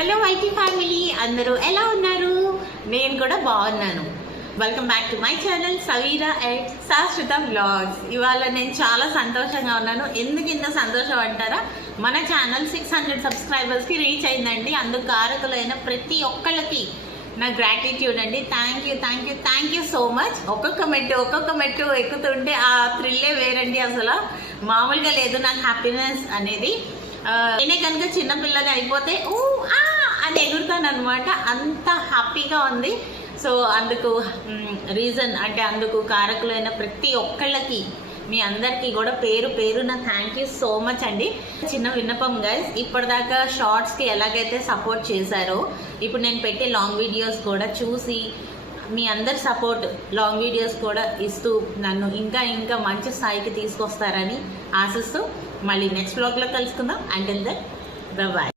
Hello YT family, అందరూ ఎలా ఉన్నారు? నేను కూడా బాగున్నాను. Welcome back to my channel Saveera and శాశ్వత వ్లాగ్స్. ఇవాళ నేను చాలా సంతోషంగా ఉన్నాను. ఎందుకు ఇంత సంతోషం అంటారా? మన ఛానల్ 600 సబ్స్క్రైబర్స్కి రీచ్ అయిందండి. అందుకు కారకులైన ప్రతి ఒక్కళ్ళకి నా గ్రాటిట్యూడ్ అండి. Thank you so much. ఒక్కొక్క మెట్టు ఎక్కుతుంటే ఆ థ్రిల్లే వేరండి. అసలు మామూలుగా లేదు నాకు హ్యాపీనెస్ అనేది. నేనే కనుక చిన్నపిల్లగా అయిపోతే అని ఎగురుతాను అనమాట. అంత హ్యాపీగా ఉంది. సో అందుకు రీజన్ అంటే అందుకు కారకులైన ప్రతి ఒక్కళ్ళకి మీ అందరికీ కూడా పేరున థ్యాంక్ యూ సో మచ్ అండి. చిన్న విన్నపం గైస్, ఇప్పటిదాకా షార్ట్స్కి ఎలాగైతే సపోర్ట్ చేశారో ఇప్పుడు నేను పెట్టే లాంగ్ వీడియోస్ కూడా చూసి మీ అందరి సపోర్ట్ లాంగ్ వీడియోస్ కూడా ఇస్తూ నన్ను ఇంకా మంచి స్థాయికి తీసుకొస్తారని ఆశిస్తూ మళ్ళీ నెక్స్ట్ వ్లాగ్లో కలుసుకుందాం. Until then by.